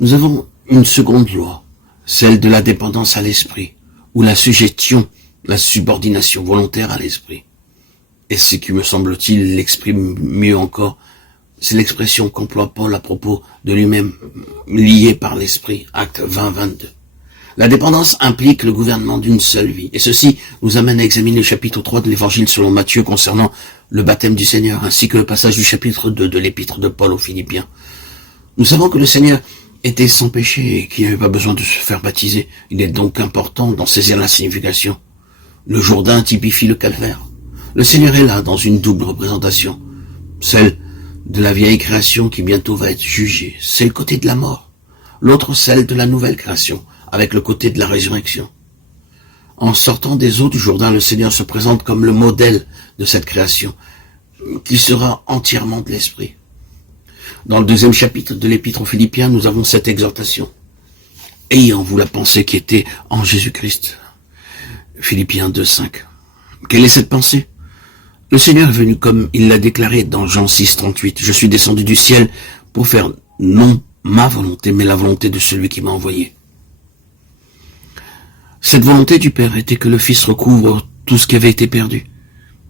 Nous avons une seconde loi, celle de la dépendance à l'esprit, ou la sujétion, la subordination volontaire à l'esprit. Et ce qui me semble-t-il l'exprime mieux encore, c'est l'expression qu'emploie Paul à propos de lui-même, lié par l'esprit, acte 20-22. La dépendance implique le gouvernement d'une seule vie, et ceci nous amène à examiner le chapitre 3 de l'évangile selon Matthieu concernant le baptême du Seigneur, ainsi que le passage du chapitre 2 de l'épître de Paul aux Philippiens. Nous savons que le Seigneur était sans péché et qu'il n'avait pas besoin de se faire baptiser. Il est donc important d'en saisir la signification. Le Jourdain typifie le calvaire. Le Seigneur est là dans une double représentation, celle de la vieille création qui bientôt va être jugée, c'est le côté de la mort, l'autre celle de la nouvelle création, avec le côté de la résurrection. En sortant des eaux du Jourdain, le Seigneur se présente comme le modèle de cette création, qui sera entièrement de l'esprit. Dans le 2e chapitre de l'épître aux Philippiens, nous avons cette exhortation. Ayant vous la pensée qui était en Jésus-Christ. Philippiens 2,5. Quelle est cette pensée? Le Seigneur est venu comme il l'a déclaré dans Jean 6,38. Je suis descendu du ciel pour faire non ma volonté, mais la volonté de celui qui m'a envoyé. Cette volonté du Père était que le Fils recouvre tout ce qui avait été perdu.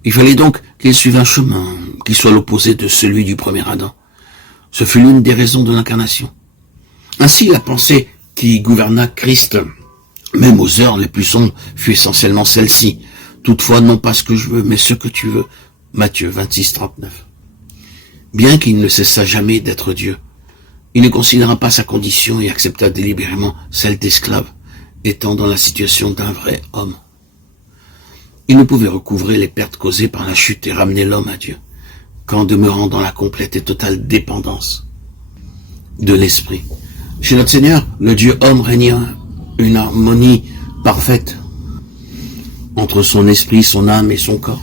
Il fallait donc qu'il suive un chemin qui soit l'opposé de celui du premier Adam. Ce fut l'une des raisons de l'incarnation. Ainsi, la pensée qui gouverna Christ, même aux heures les plus sombres, fut essentiellement celle-ci. Toutefois, non pas ce que je veux, mais ce que tu veux. Matthieu 26,39. Bien qu'il ne cessa jamais d'être Dieu, il ne considéra pas sa condition et accepta délibérément celle d'esclave, étant dans la situation d'un vrai homme. Il ne pouvait recouvrer les pertes causées par la chute et ramener l'homme à Dieu, qu'en demeurant dans la complète et totale dépendance de l'esprit. Chez notre Seigneur, le Dieu homme régnait une harmonie parfaite entre son esprit, son âme et son corps.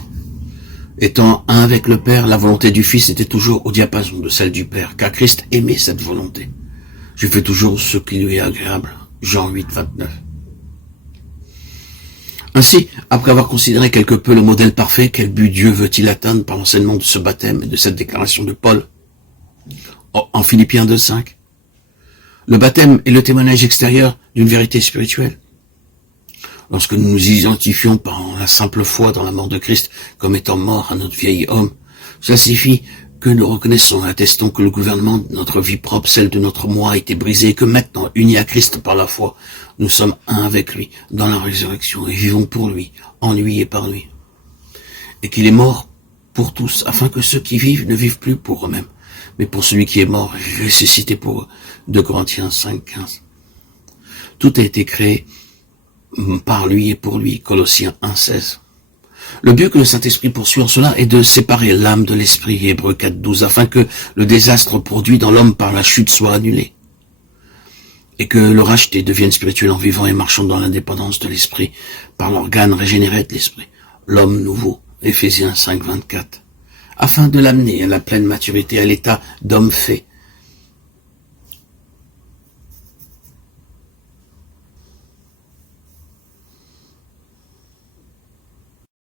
Étant un avec le Père, la volonté du Fils était toujours au diapason de celle du Père, car Christ aimait cette volonté. Je fais toujours ce qui lui est agréable. Jean 8,29. Ainsi, après avoir considéré quelque peu le modèle parfait, quel but Dieu veut-il atteindre par l'enseignement de ce baptême et de cette déclaration de Paul en Philippiens 2,5? Le baptême est le témoignage extérieur d'une vérité spirituelle. Lorsque nous nous identifions par la simple foi dans la mort de Christ comme étant mort à notre vieil homme, cela signifie que nous reconnaissons et attestons que le gouvernement de notre vie propre, celle de notre moi, a été brisé et que maintenant, unis à Christ par la foi, nous sommes un avec lui dans la résurrection et vivons pour lui, en lui et par lui. Et qu'il est mort pour tous, afin que ceux qui vivent ne vivent plus pour eux-mêmes, mais pour celui qui est mort et ressuscité pour eux. 2 Corinthiens 5,15. Tout a été créé par lui et pour lui. Colossiens 1,16. Le but que le Saint-Esprit poursuit en cela est de séparer l'âme de l'esprit, Hébreux 4,12, afin que le désastre produit dans l'homme par la chute soit annulé, et que le racheté devienne spirituel en vivant et marchant dans l'indépendance de l'esprit, par l'organe régénéré de l'esprit, l'homme nouveau, Éphésiens 5,24, afin de l'amener à la pleine maturité, à l'état d'homme fait,